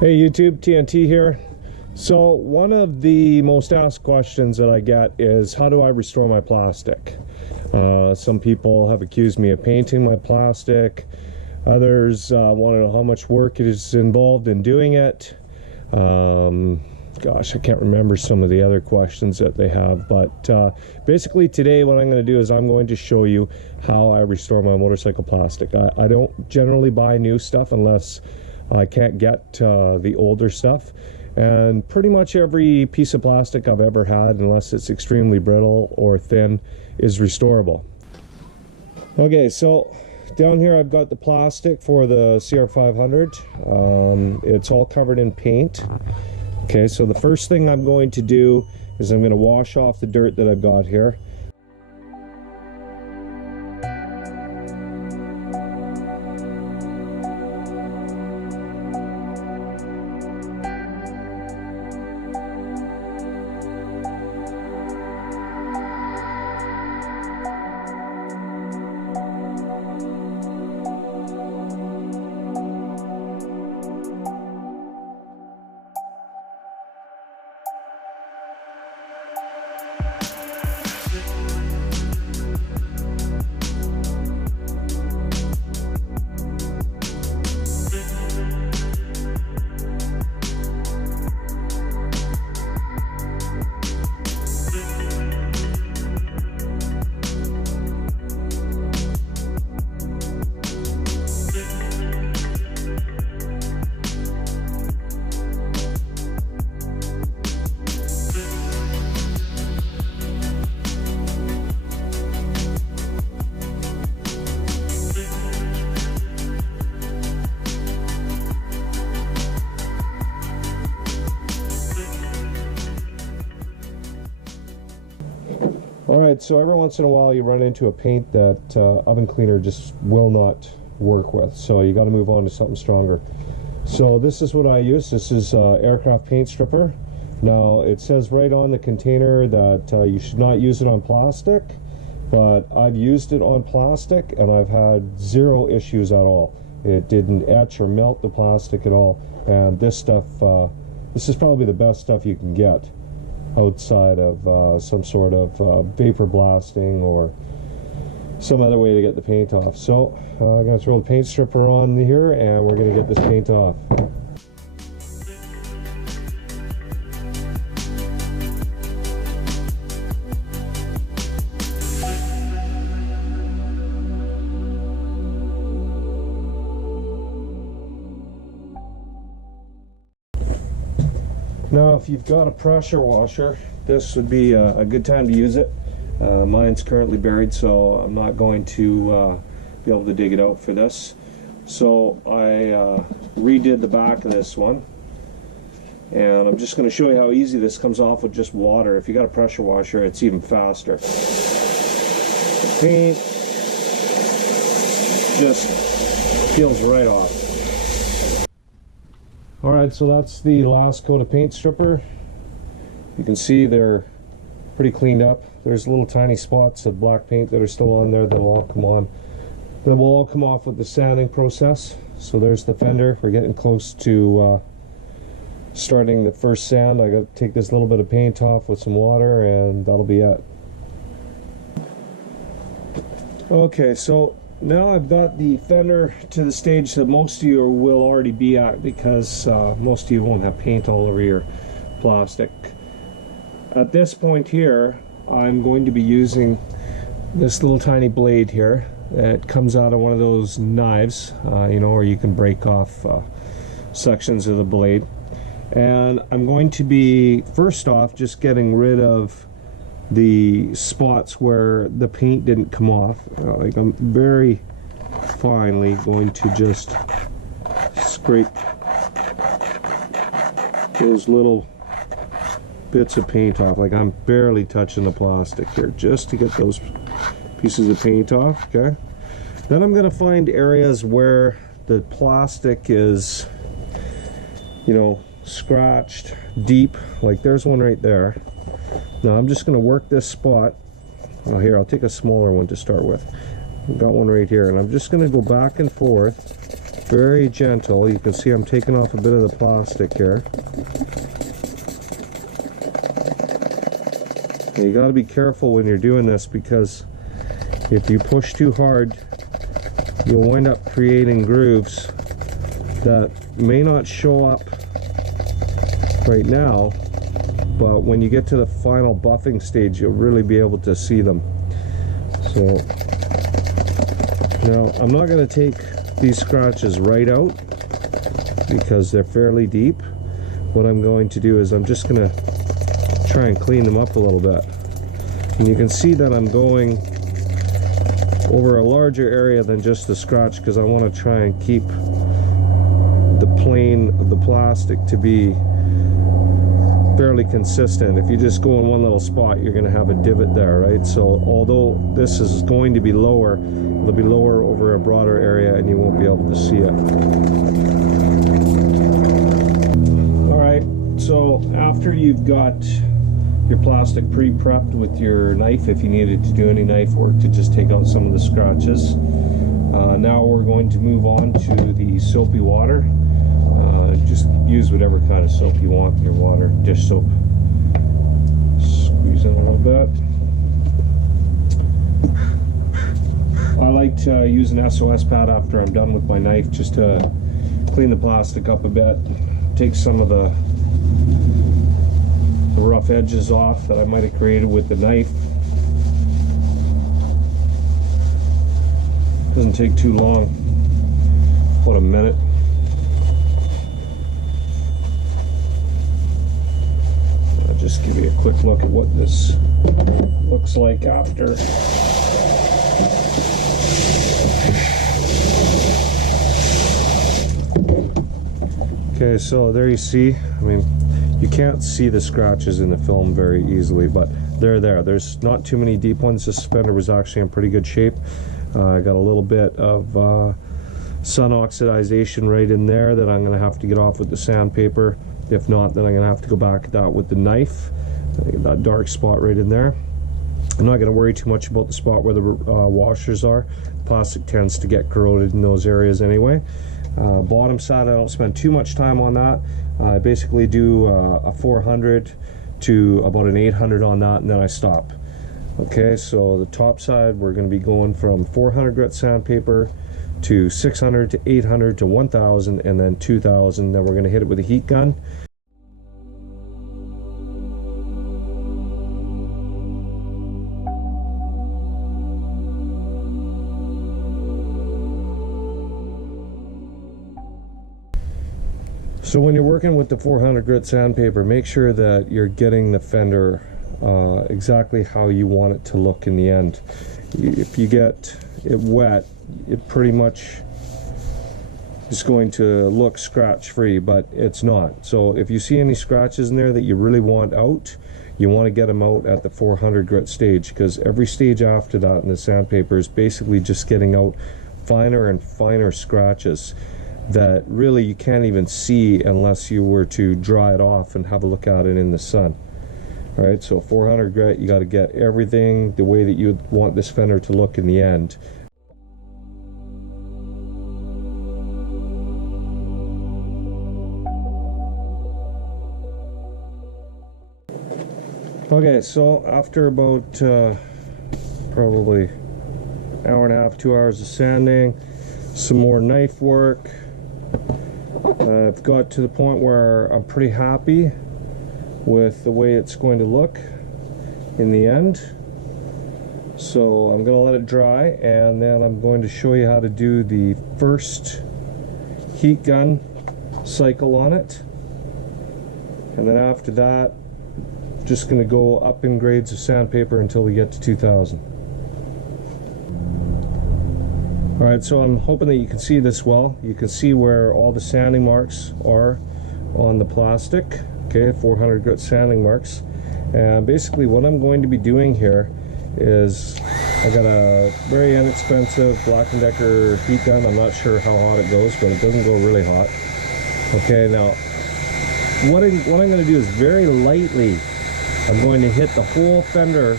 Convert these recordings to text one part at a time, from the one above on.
Hey YouTube, TNT here. So one of the most asked questions that I get is, how do I restore my plastic? Some people have accused me of painting my plastic. Others want to know how much work it is involved in doing it. Gosh, I can't remember some of the other questions that they have, but basically today what I'm going to do is I'm going to show you how I restore my motorcycle plastic. I don't generally buy new stuff unless I can't get the older stuff, and pretty much every piece of plastic I've ever had, unless it's extremely brittle or thin, is restorable. Okay, so down here I've got the plastic for the CR500. It's all covered in paint. Okay, so the first thing I'm going to do is I'm going to wash off the dirt that I've got here. Alright, so every once in a while you run into a paint that oven cleaner just will not work with, so you got to move on to something stronger. So this is what I use. This is aircraft paint stripper. Now it says right on the container that you should not use it on plastic, but I've used it on plastic and I've had zero issues at all. It didn't etch or melt the plastic at all, and this stuff, this is probably the best stuff you can get outside of some sort of vapor blasting or some other way to get the paint off. So I'm going to throw the paint stripper on here and we're going to get this paint off. Now, if you've got a pressure washer, this would be a good time to use it. Mine's currently buried, so I'm not going to be able to dig it out for this. So I redid the back of this one, and I'm just going to show you how easy this comes off with just water. If you got a pressure washer, it's even faster. The paint just peels right off. Alright, so that's the last coat of paint stripper. You can see they're pretty cleaned up. There's little tiny spots of black paint that are still on there that will all come on. That will all come off with the sanding process. So there's the fender. We're getting close to starting the first sand. I got to take this little bit of paint off with some water and that'll be it. Okay, so now I've got the fender to the stage that most of you will already be at, because most of you won't have paint all over your plastic. At this point here, I'm going to be using this little tiny blade here. It comes out of one of those knives, you know, where you can break off sections of the blade. And I'm going to be, first off, just getting rid of the spots where the paint didn't come off. Like, I'm very finely going to just scrape those little bits of paint off. Like, I'm barely touching the plastic here, just to get those pieces of paint off. Okay, then I'm going to find areas where the plastic is, you know, scratched deep. Like there's one right there. Now I'm just going to work this spot. Oh, here, I'll take a smaller one to start with. I've got one right here, and I'm just going to go back and forth very gentle. You can see I'm taking off a bit of the plastic here. And you got to be careful when you're doing this, because if you push too hard, you'll wind up creating grooves that may not show up right now, but when you get to the final buffing stage, you'll really be able to see them. So now I'm not going to take these scratches right out because they're fairly deep. What I'm going to do is I'm just going to try and clean them up a little bit. And you can see that I'm going over a larger area than just the scratch, because I want to try and keep the plane of the plastic to be fairly consistent. If you just go in one little spot, you're going to have a divot there, right? So although this is going to be lower, it'll be lower over a broader area and you won't be able to see it. Alright, so after you've got your plastic pre-prepped with your knife, if you needed to do any knife work to just take out some of the scratches, now we're going to move on to the soapy water. Just use whatever kind of soap you want in your water, dish soap. Squeeze in a little bit. I like to use an SOS pad after I'm done with my knife, just to clean the plastic up a bit, take some of the rough edges off that I might have created with the knife. Doesn't take too long, about a minute. I'll just give you a quick look at what this looks like after. Okay, so there you see, I mean, you can't see the scratches in the film very easily, but they're there. There's not too many deep ones. This fender was actually in pretty good shape. I got a little bit of sun oxidization right in there that I'm going to have to get off with the sandpaper. If not, then I'm going to have to go back at that with the knife. That dark spot right in there. I'm not going to worry too much about the spot where the washers are. Plastic tends to get corroded in those areas anyway. Bottom side, I don't spend too much time on that. I basically do a 400 to about an 800 on that, and then I stop. Okay, so the top side, we're going to be going from 400 grit sandpaper to 600 to 800 to 1000 and then 2000. Then we're going to hit it with a heat gun. So when you're working with the 400 grit sandpaper, make sure that you're getting the fender exactly how you want it to look in the end. If you get it wet, it pretty much is going to look scratch free, but it's not. So if you see any scratches in there that you really want out, you want to get them out at the 400 grit stage, because every stage after that in the sandpaper is basically just getting out finer and finer scratches that really you can't even see unless you were to dry it off and have a look at it in the sun. Alright, so 400 grit, you got to get everything the way that you want this fender to look in the end. Okay, so after about probably hour and a half, 2 hours of sanding, some more knife work, I've got to the point where I'm pretty happy with the way it's going to look in the end. So I'm going to let it dry, and then I'm going to show you how to do the first heat gun cycle on it, and then after that just going to go up in grades of sandpaper until we get to 2000. Alright, so I'm hoping that you can see this well. You can see where all the sanding marks are on the plastic. Okay, 400 grit sanding marks. And basically what I'm going to be doing here is I got a very inexpensive Black & Decker heat gun. I'm not sure how hot it goes, but it doesn't go really hot. Okay, now what I'm going to do is very lightly, I'm going to hit the whole fender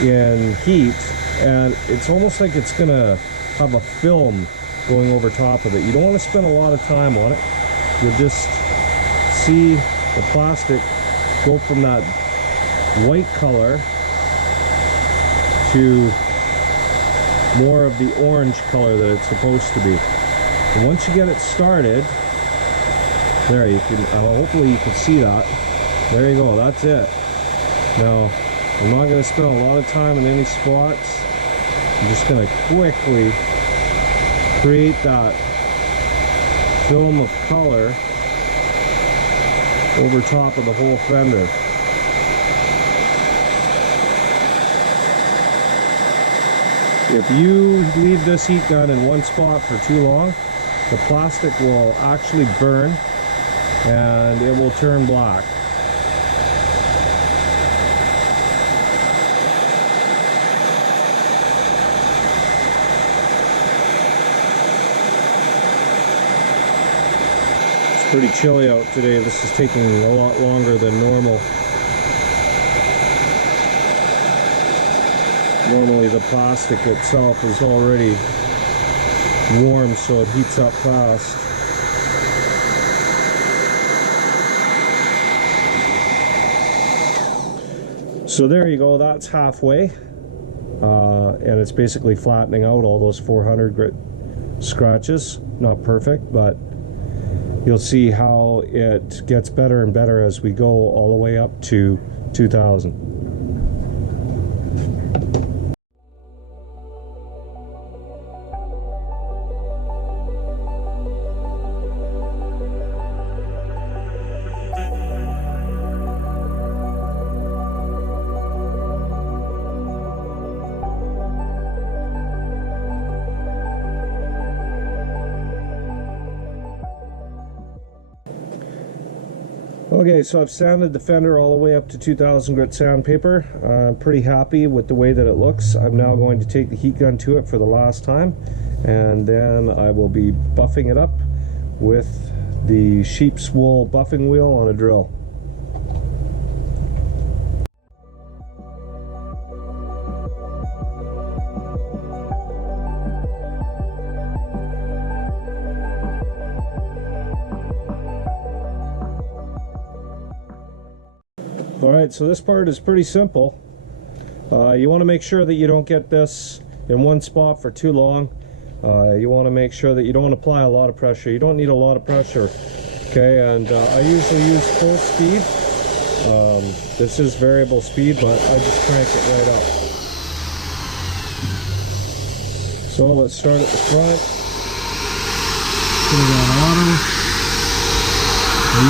in heat, and it's almost like it's going to have a film going over top of it. You don't want to spend a lot of time on it. You'll just see the plastic go from that white color to more of the orange color that it's supposed to be. And once you get it started, there you can, hopefully you can see that. There you go, that's it. Now, I'm not going to spend a lot of time in any spots. I'm just going to quickly create that film of color over top of the whole fender. If you leave this heat gun in one spot for too long, the plastic will actually burn and it will turn black. It's pretty chilly out today. This is taking a lot longer than normal. Normally the plastic itself is already warm, so it heats up fast. So there you go, that's halfway. And it's basically flattening out all those 400 grit scratches. Not perfect, but you'll see how it gets better and better as we go all the way up to 2000. Okay, so I've sanded the fender all the way up to 2000 grit sandpaper. I'm pretty happy with the way that it looks. I'm now going to take the heat gun to it for the last time, and then I will be buffing it up with the sheep's wool buffing wheel on a drill. Alright, so this part is pretty simple. You want to make sure that you don't get this in one spot for too long. You want to make sure that you don't apply a lot of pressure. You don't need a lot of pressure. Okay, and I usually use full speed. This is variable speed, but I just crank it right up. So let's start at the front. Put it on auto. And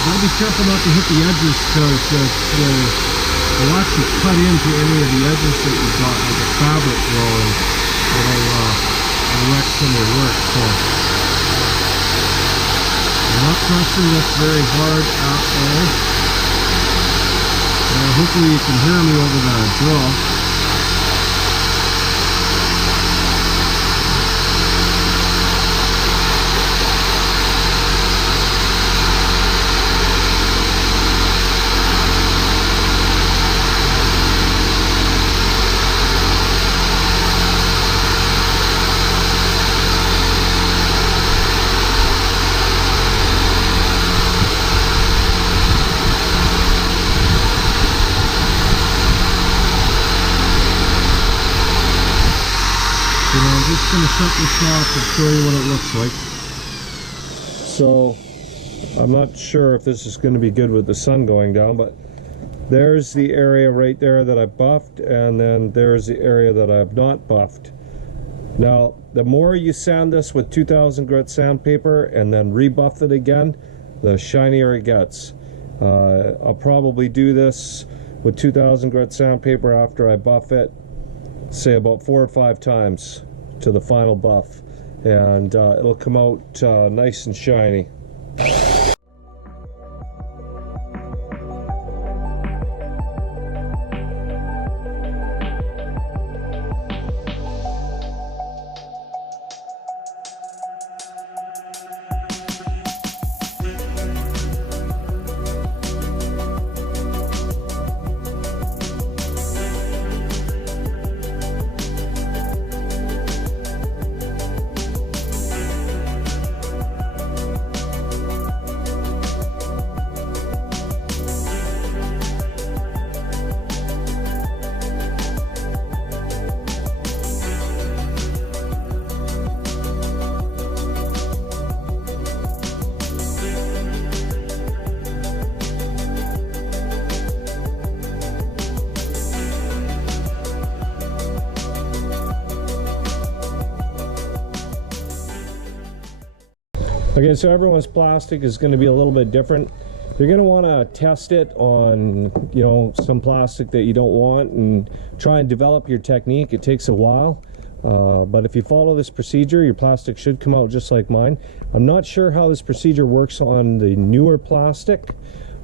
you want to be careful not to hit the edges, because it'll actually cut into any of the edges that you've got, like a fabric roll, and it'll wreck some of your work. So I'm not pressing this very hard at all. Hopefully you can hear me over the drill. I'm just going to shut this off and show you what it looks like. So, I'm not sure if this is going to be good with the sun going down, but there's the area right there that I buffed, and then there's the area that I have not buffed. Now, the more you sand this with 2000 grit sandpaper and then rebuff it again, the shinier it gets. I'll probably do this with 2000 grit sandpaper after I buff it, say about 4 or 5 times to the final buff, and it'll come out nice and shiny. Okay, so everyone's plastic is going to be a little bit different. You're going to want to test it on, you know, some plastic that you don't want and try and develop your technique. It takes a while, but if you follow this procedure, your plastic should come out just like mine. I'm not sure how this procedure works on the newer plastic.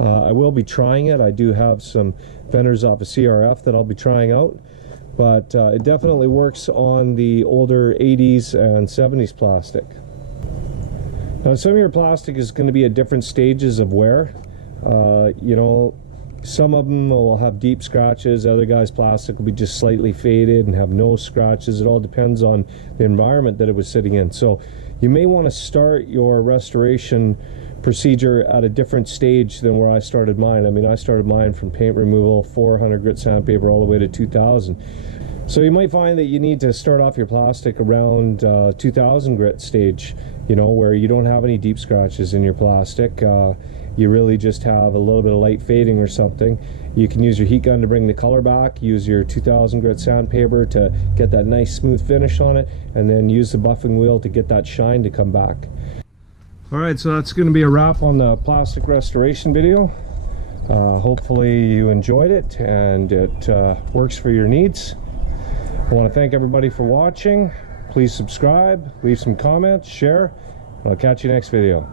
I will be trying it. I do have some fenders off of CRF that I'll be trying out, but it definitely works on the older 80s and 70s plastic. Now, some of your plastic is going to be at different stages of wear. You know, some of them will have deep scratches. Other guys' plastic will be just slightly faded and have no scratches. It all depends on the environment that it was sitting in. So you may want to start your restoration procedure at a different stage than where I started mine. I mean, I started mine from paint removal, 400 grit sandpaper, all the way to 2000. So you might find that you need to start off your plastic around 2000 grit stage, you know, where you don't have any deep scratches in your plastic. You really just have a little bit of light fading or something. You can use your heat gun to bring the color back, use your 2000 grit sandpaper to get that nice smooth finish on it, and then use the buffing wheel to get that shine to come back. Alright, so that's going to be a wrap on the plastic restoration video. Hopefully you enjoyed it and it works for your needs. I want to thank everybody for watching. Please subscribe, leave some comments, share, and I'll catch you next video.